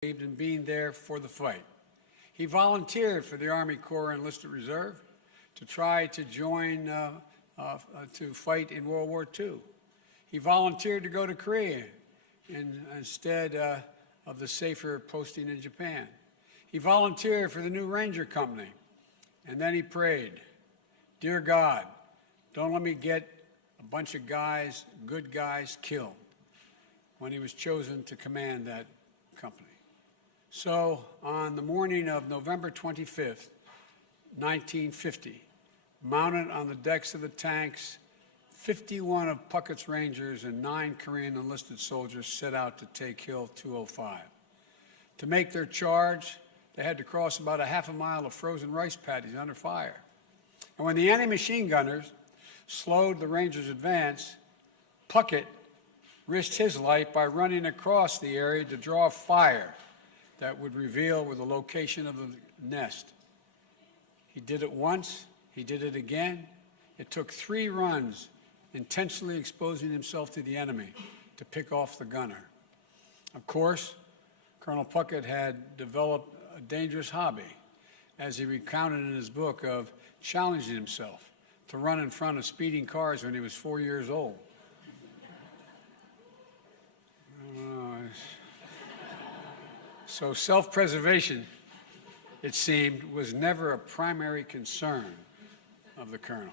believed in being there for the fight. He volunteered for the Army Corps Enlisted Reserve to try to join to fight in World War II. He volunteered to go to Korea instead of the safer posting in Japan. He volunteered for the new Ranger Company, and then he prayed, "Dear God, don't let me get a bunch of guys, good guys, killed," when he was chosen to command that company. So on the morning of November 25th, 1950, mounted on the decks of the tanks, 51 of Puckett's Rangers and 9 Korean enlisted soldiers set out to take Hill 205. To make their charge, they had to cross about a half a mile of frozen rice paddies under fire. And when the enemy machine gunners slowed the Rangers' advance, Puckett risked his life by running across the area to draw fire that would reveal where the location of the nest. He did it once, he did it again. It took 3 runs, intentionally exposing himself to the enemy to pick off the gunner. Of course, Colonel Puckett had developed a dangerous hobby, as he recounted in his book, of challenging himself to run in front of speeding cars when he was 4 years old. So self-preservation, it seemed, was never a primary concern of the colonel.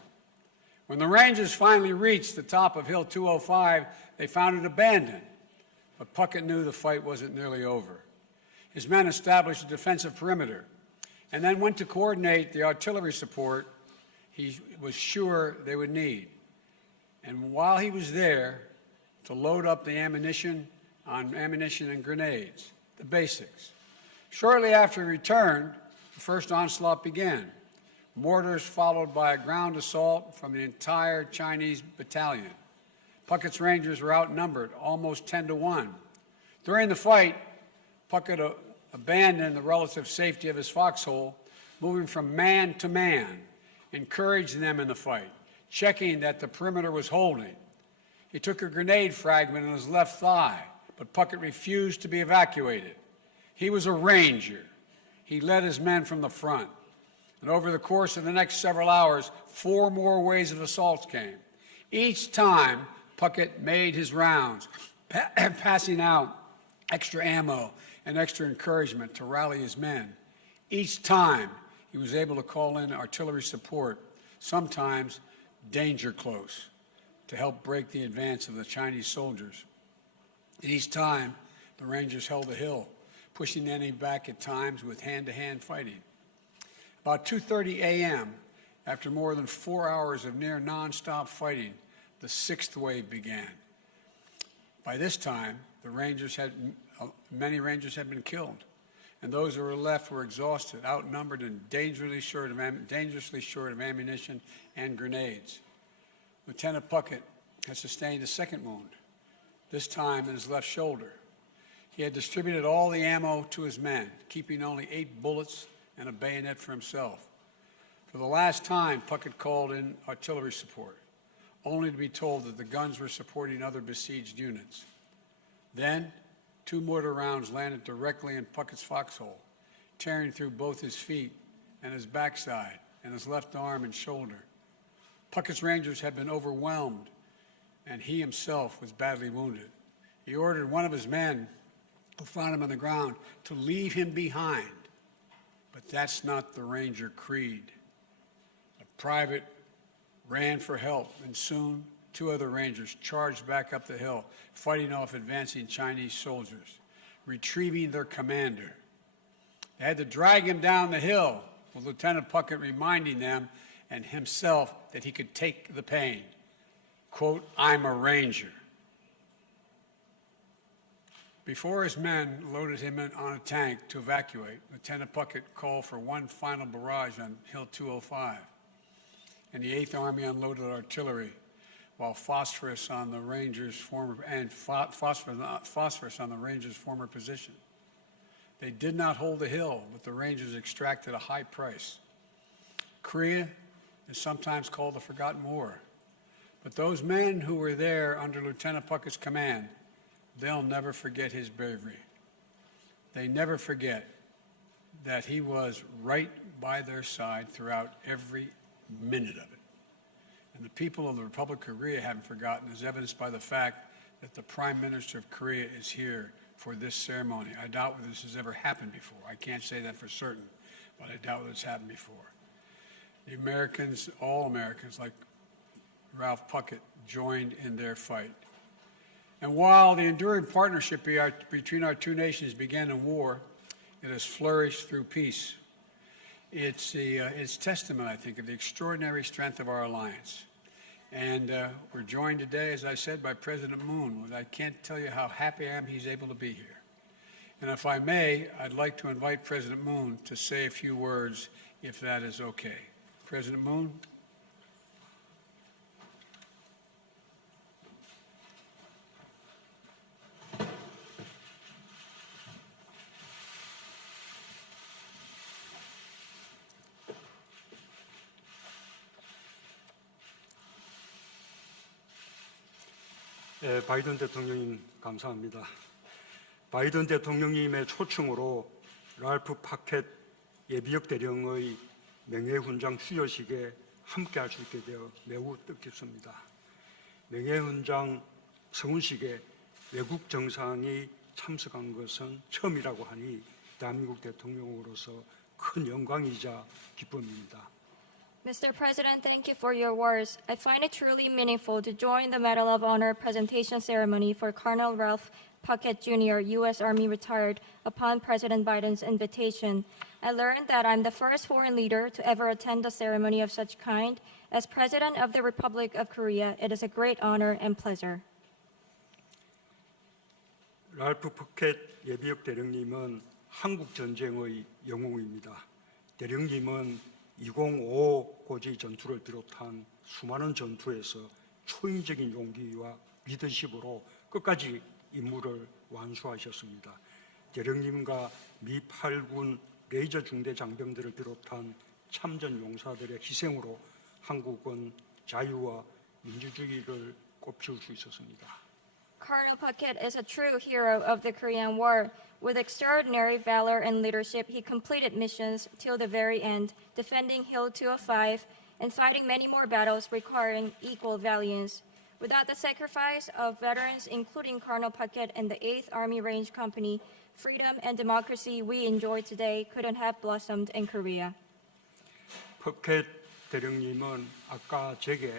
When the Rangers finally reached the top of Hill 205, they found it abandoned. But Puckett knew the fight wasn't nearly over. His men established a defensive perimeter and then went to coordinate the artillery support he was sure they would need. And while he was there, to load up the ammunition and grenades, the basics. Shortly after he returned, the first onslaught began. Mortars followed by a ground assault from the entire Chinese battalion. Puckett's Rangers were outnumbered, almost 10 to 1. During the fight, Puckett abandoned the relative safety of his foxhole, moving from man to man, encouraging them in the fight, checking that the perimeter was holding. He took a grenade fragment in his left thigh, but Puckett refused to be evacuated. He was a Ranger. He led his men from the front. And over the course of the next several hours, 4 more waves of assaults came. Each time, Puckett made his rounds, passing out extra ammo and extra encouragement to rally his men. Each time, he was able to call in artillery support, sometimes danger close, to help break the advance of the Chinese soldiers. And each time, the Rangers held the hill, pushing the enemy back at times with hand-to-hand fighting. About 2:30 a.m., after more than 4 hours of near nonstop fighting, the 6th wave began. By this time, many Rangers had been killed, and those who were left were exhausted, outnumbered, and dangerously short of ammunition and grenades. Lieutenant Puckett had sustained a second wound, this time in his left shoulder. He had distributed all the ammo to his men, keeping only 8 bullets and a bayonet for himself. For the last time, Puckett called in artillery support, only to be told that the guns were supporting other besieged units. Then, 2 mortar rounds landed directly in Puckett's foxhole, tearing through both his feet and his backside and his left arm and shoulder. Puckett's Rangers had been overwhelmed, and he himself was badly wounded. He ordered one of his men who found him on the ground to leave him behind. But that's not the Ranger creed. A private ran for help, and soon 2 other Rangers charged back up the hill, fighting off advancing Chinese soldiers, retrieving their commander. They had to drag him down the hill, with Lieutenant Puckett reminding them and himself that he could take the pain. Quote, "I'm a Ranger." Before his men loaded him on a tank to evacuate, Lieutenant Puckett called for one final barrage on Hill 205, and the 8th Army unloaded artillery, while phosphorus on the Rangers' former position. They did not hold the hill, but the Rangers extracted a high price. Korea is sometimes called the Forgotten War, but those men who were there under Lieutenant Puckett's command, they'll never forget his bravery. they never forget that he was right by their side throughout every minute of it. And the people of the Republic of Korea haven't forgotten, as evidenced by the fact that the Prime Minister of Korea is here for this ceremony. I doubt whether this has ever happened before. I can't say that for certain, but I doubt whether it's happened before. The Americans, all Americans, like Ralph Puckett, joined in their fight. And while the enduring partnership between our two nations began in war, it has flourished through peace. It's testament, I think, of the extraordinary strength of our alliance. And we're joined today, as I said, by President Moon. I can't tell you how happy I am he's able to be here. And if I may, I'd like to invite President Moon to say a few words, if that is okay. President Moon. 바이든 대통령님 감사합니다. 바이든 대통령님의 초청으로 랄프 파켓 예비역 대령의 명예훈장 수여식에 함께할 수 있게 되어 매우 뜻깊습니다. 명예훈장 서훈식에 외국 정상이 참석한 것은 처음이라고 하니 대한민국 대통령으로서 큰 영광이자 기쁨입니다. Mr. President, thank you for your words. I find it truly meaningful to join the Medal of Honor presentation ceremony for Colonel Ralph Puckett, Jr., U.S. Army retired, upon President Biden's invitation. I learned that I'm the first foreign leader to ever attend a ceremony of such kind. As President of the Republic of Korea, it is a great honor and pleasure. 랄프 푸켓 예비역 대령님은 한국 전쟁의 영웅입니다. 대령님은 2055 고지 전투를 비롯한 수많은 전투에서 초인적인 용기와 리더십으로 끝까지 임무를 완수하셨습니다. 대령님과 미 8군 레이저 중대 장병들을 비롯한 참전 용사들의 희생으로 한국은 자유와 민주주의를 꽃피울 수 있었습니다. Colonel Puckett is a true hero of the Korean War. With extraordinary valor and leadership, he completed missions till the very end, defending Hill 205 and fighting many more battles requiring equal valiance. Without the sacrifice of veterans, including Colonel Puckett and the 8th Army Range Company, freedom and democracy we enjoy today couldn't have blossomed in Korea. 푸켓 대령님은 아까 제게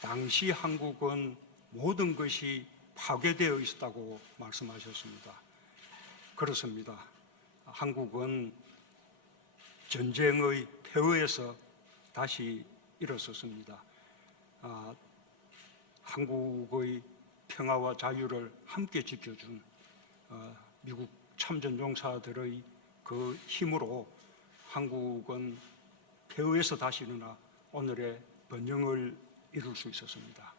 당시 한국은 모든 것이 파괴되어 있었다고 말씀하셨습니다. 그렇습니다. 한국은 전쟁의 폐허에서 다시 일어섰습니다. 한국의 평화와 자유를 함께 지켜준 미국 참전 용사들의 그 힘으로 한국은 폐허에서 다시 일어나 오늘의 번영을 이룰 수 있었습니다.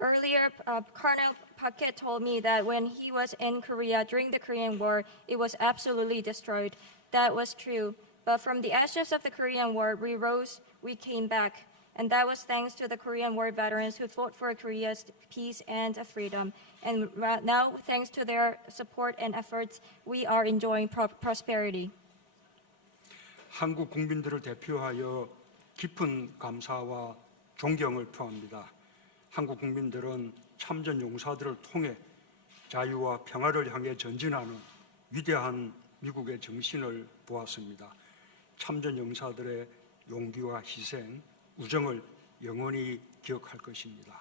Earlier, Colonel Puckett told me that when he was in Korea during the Korean War, it was absolutely destroyed. That was true. But from the ashes of the Korean War, we rose, we came back. And that was thanks to the Korean War veterans who fought for Korea's peace and freedom. And now, thanks to their support and efforts, we are enjoying prosperity. 한국 국민들을 대표하여 깊은 감사와 존경을 표합니다. 한국 국민들은 참전 용사들을 통해 자유와 평화를 향해 전진하는 위대한 미국의 정신을 보았습니다. 참전 용사들의 용기와 희생, 우정을 영원히 기억할 것입니다.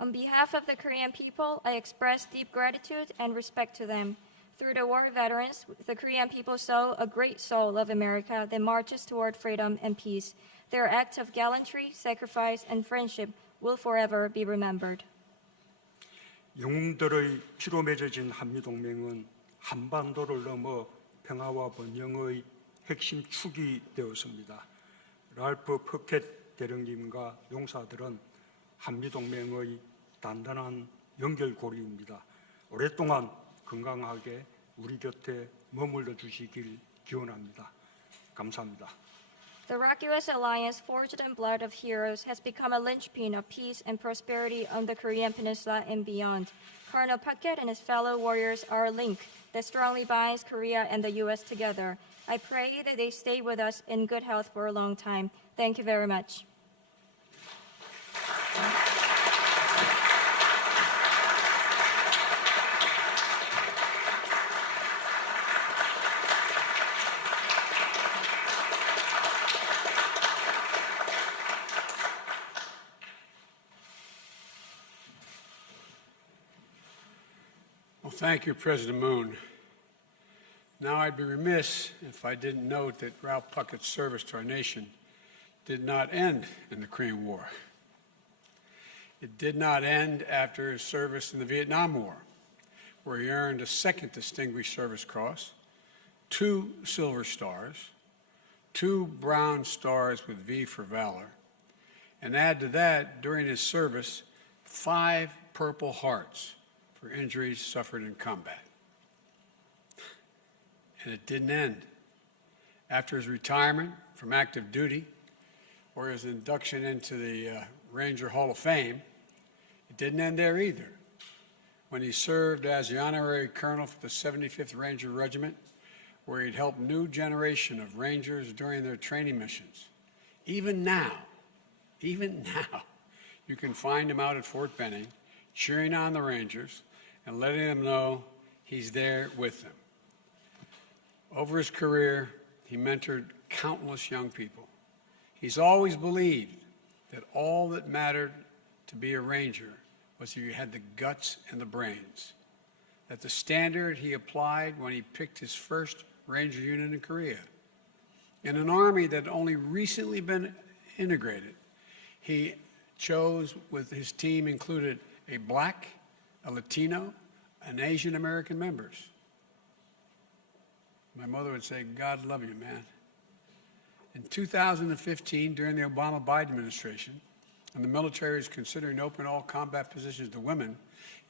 On behalf of the Korean people, I express deep gratitude and respect to them. Through the war veterans, the Korean people saw a great soul of America that marches toward freedom and peace. Their acts of gallantry, sacrifice, and friendship will forever be remembered. 영웅들의 피로 맺어진 한미동맹은 한반도를 넘어 평화와 번영의 핵심 축이 되었습니다. 랄프 푸켓 대령님과 용사들은 한미동맹의 단단한 연결고리입니다. 오랫동안 건강하게 우리 곁에 머물러 주시길 기원합니다. 감사합니다. The Rocky-US alliance, forged in blood of heroes, has become a linchpin of peace and prosperity on the Korean Peninsula and beyond. Colonel Puckett and his fellow warriors are a link that strongly binds Korea and the U.S. together. I pray that they stay with us in good health for a long time. Thank you very much. Well, thank you, President Moon. Now, I'd be remiss if I didn't note that Ralph Puckett's service to our nation did not end in the Korean War. It did not end after his service in the Vietnam War, where he earned a second Distinguished Service Cross, 2 Silver Stars, 2 Brown Stars with V for Valor, and add to that, during his service, 5 Purple Hearts for injuries suffered in combat. And it didn't end. After his retirement from active duty, or his induction into the Ranger Hall of Fame, it didn't end there either. When he served as the honorary colonel for the 75th Ranger Regiment, where he'd helped a new generation of Rangers during their training missions. Even now, you can find him out at Fort Benning, cheering on the Rangers and letting them know he's there with them. Over his career, he mentored countless young people. He's always believed that all that mattered to be a Ranger was if you had the guts and the brains, that the standard he applied when he picked his first Ranger unit in Korea, in an army that had only recently been integrated, he chose, with his team included a Black, a Latino, and Asian American members. My mother would say, God love you, man. In 2015, during the Obama-Biden administration, and the military is considering opening all combat positions to women,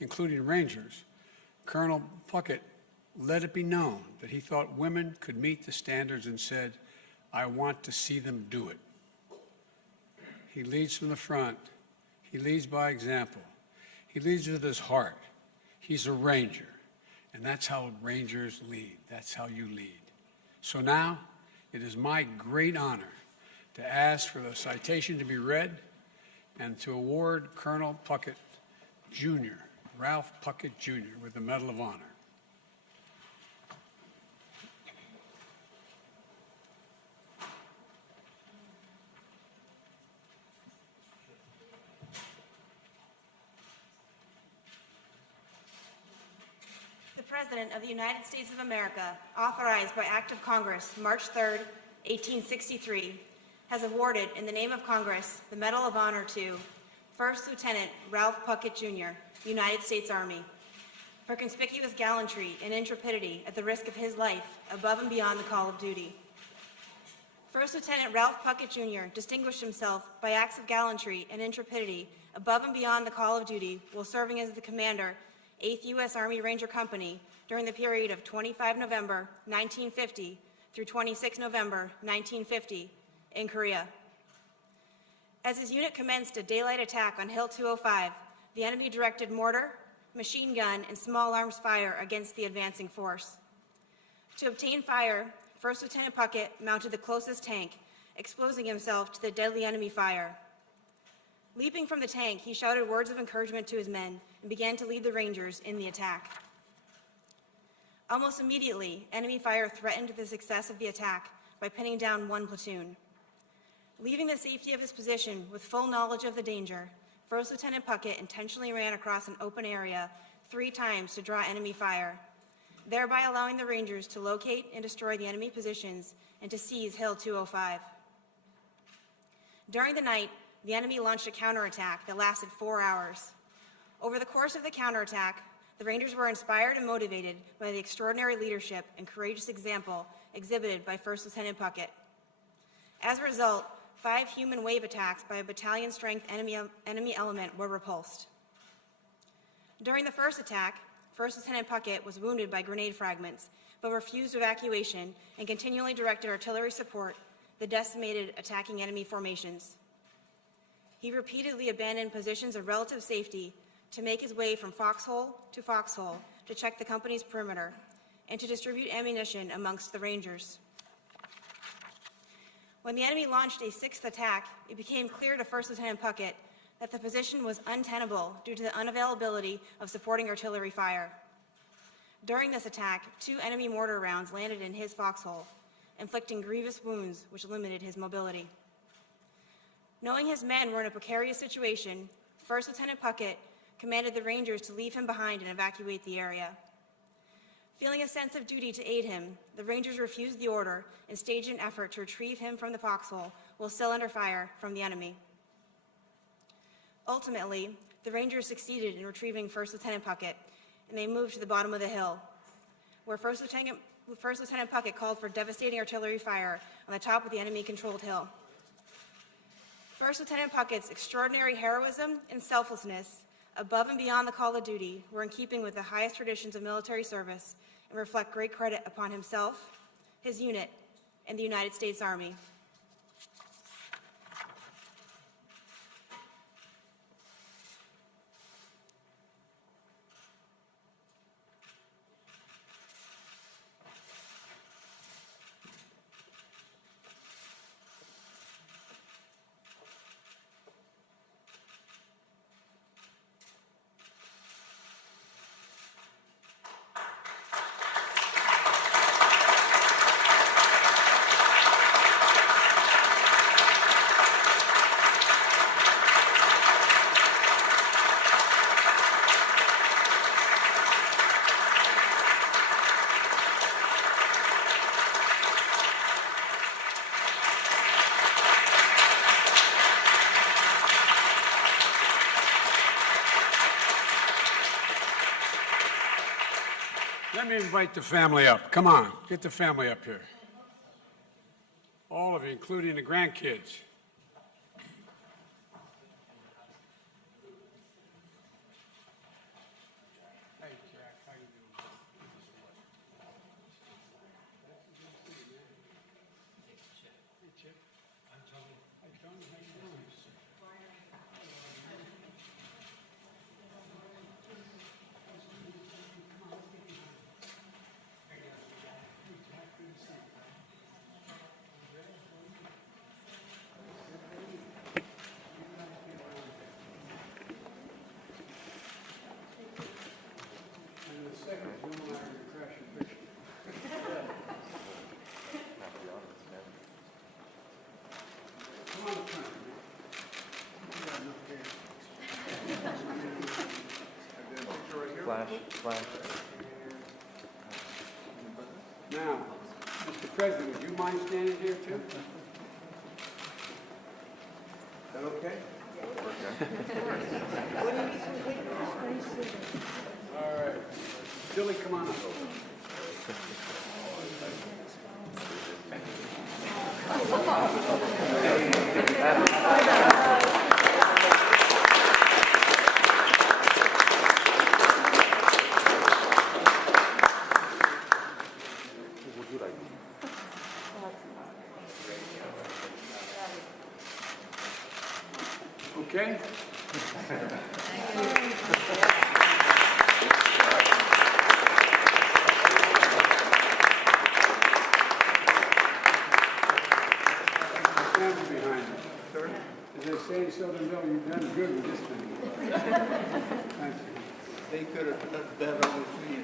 including Rangers, Colonel Puckett let it be known that he thought women could meet the standards and said, I want to see them do it. He leads from the front. He leads by example. He leads with his heart. He's a Ranger, and that's how Rangers lead. That's how you lead. So now, it is my great honor to ask for the citation to be read and to award Colonel Puckett, Jr., Ralph Puckett, Jr., with the Medal of Honor. The President of the United States of America, authorized by Act of Congress, March 3, 1863, has awarded, in the name of Congress, the Medal of Honor to First Lieutenant Ralph Puckett, Jr., United States Army, for conspicuous gallantry and intrepidity at the risk of his life above and beyond the call of duty. First Lieutenant Ralph Puckett, Jr. distinguished himself by acts of gallantry and intrepidity above and beyond the call of duty while serving as the commander, 8th U.S. Army Ranger Company, during the period of 25 November 1950 through 26 November 1950 in Korea. As his unit commenced a daylight attack on Hill 205, the enemy directed mortar, machine gun, and small arms fire against the advancing force. To obtain fire, First Lieutenant Puckett mounted the closest tank, exposing himself to the deadly enemy fire. Leaping from the tank, he shouted words of encouragement to his men and began to lead the Rangers in the attack. Almost immediately, enemy fire threatened the success of the attack by pinning down one platoon. Leaving the safety of his position with full knowledge of the danger, First Lieutenant Puckett intentionally ran across an open area 3 times to draw enemy fire, thereby allowing the Rangers to locate and destroy the enemy positions and to seize Hill 205. During the night, the enemy launched a counterattack that lasted 4 hours. Over the course of the counterattack, the Rangers were inspired and motivated by the extraordinary leadership and courageous example exhibited by First Lieutenant Puckett. As a result, 5 human wave attacks by a battalion-strength enemy element were repulsed. During the first attack, First Lieutenant Puckett was wounded by grenade fragments, but refused evacuation and continually directed artillery support that decimated attacking enemy formations. He repeatedly abandoned positions of relative safety to make his way from foxhole to check the company's perimeter, and to distribute ammunition amongst the Rangers. When the enemy launched a sixth attack, it became clear to First Lieutenant Puckett that the position was untenable due to the unavailability of supporting artillery fire. During this attack, 2 enemy mortar rounds landed in his foxhole, inflicting grievous wounds which limited his mobility. Knowing his men were in a precarious situation, First Lieutenant Puckett commanded the Rangers to leave him behind and evacuate the area. Feeling a sense of duty to aid him, the Rangers refused the order and staged an effort to retrieve him from the foxhole while still under fire from the enemy. Ultimately, the Rangers succeeded in retrieving First Lieutenant Puckett, and they moved to the bottom of the hill, where First Lieutenant Puckett called for devastating artillery fire on the top of the enemy-controlled hill. First Lieutenant Puckett's extraordinary heroism and selflessness, above and beyond the call of duty, were in keeping with the highest traditions of military service and reflect great credit upon himself, his unit, and the United States Army. Let me invite the family up. Come on, get the family up here. All of you, including the grandkids. Hey, Jack, how you doing? Hey, Chip. I'm Tony. Hey, Tony, how you doing? Flash. Now, Mr. President, would you mind standing here too? Is that okay? All right. Billy, come on up. Okay? Stand behind you. Sir? As they say in Southern Bill, you've done good with this thing. Thank you. They could have done better with me.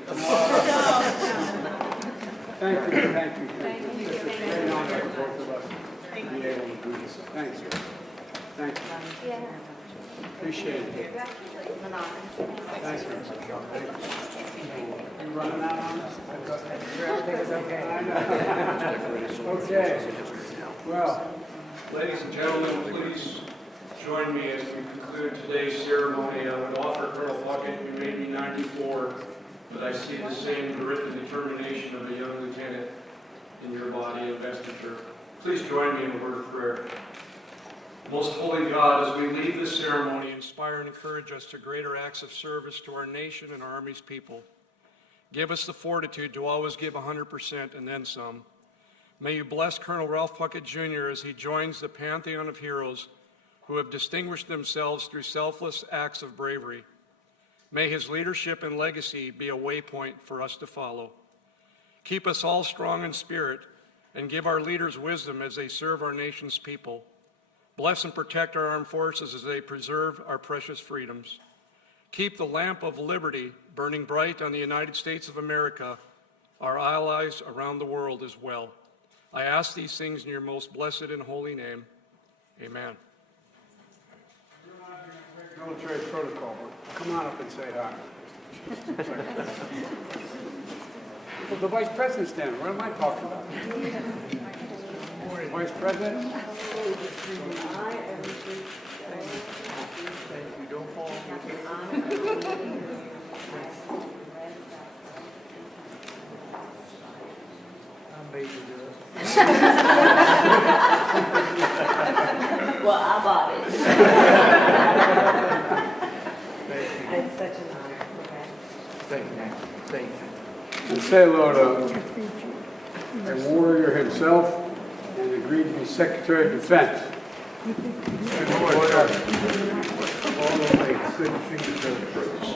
Thank you, thank you. It's a great honor for both of us to be able to do this. Thanks. Thank you. Appreciate it. Thank you. You running out on this? Everything is okay. I know. Okay. Well, Ladies and gentlemen, please join me as we conclude today's ceremony. I would offer Colonel Puckett, you may be 94, but I see the same grit and determination of a young lieutenant in your body of investiture. Please join me in a word of prayer. Most holy God, as we leave this ceremony, inspire and encourage us to greater acts of service to our nation and our Army's people. Give us the fortitude to always give 100% and then some. May you bless Colonel Ralph Puckett, Jr. as he joins the pantheon of heroes who have distinguished themselves through selfless acts of bravery. May his leadership and legacy be a waypoint for us to follow. Keep us all strong in spirit and give our leaders wisdom as they serve our nation's people. Bless and protect our armed forces as they preserve our precious freedoms. Keep the lamp of liberty burning bright on the United States of America, our allies around the world as well. I ask these things in your most blessed and holy name. Amen. Military protocol, but come on up and say hi. Well, the Vice President's standing. What am I talking about? Vice President? Well, I bought it. It's such an honor. Okay. Thank you. Thank you. And say hello to a warrior himself and agreed to be Secretary of Defense. All of my good fingers are first.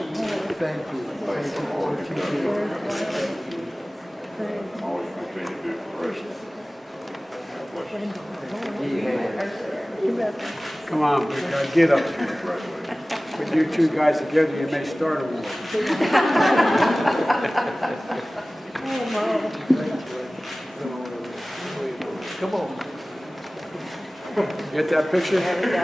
Thank you. Thank you for what you do. Always continue to be professional. Come on, big guy, get up here. Put you two guys together, you may start a war. Come on. Get that picture? There we go.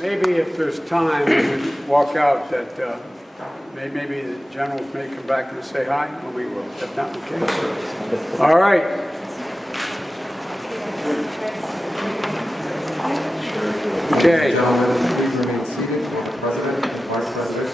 Maybe if there's time, we can walk out that maybe the generals may come back and say hi, and we will. If not, okay. All right. Okay. Gentlemen, please remain seated while the President and Vice President.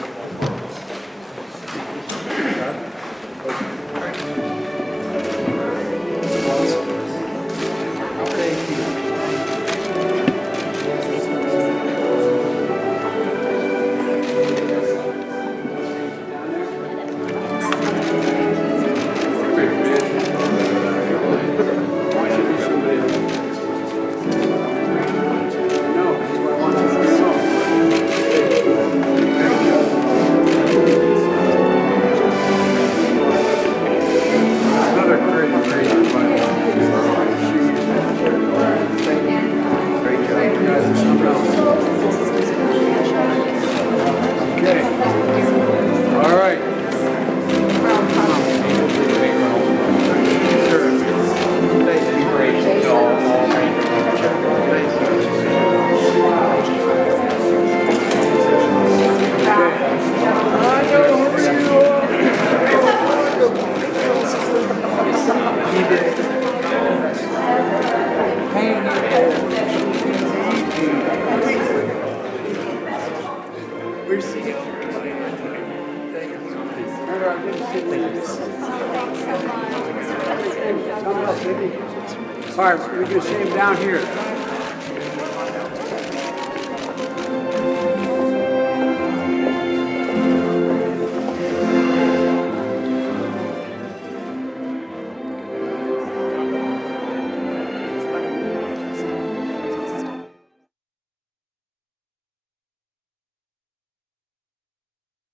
All right, we're going to see him down here.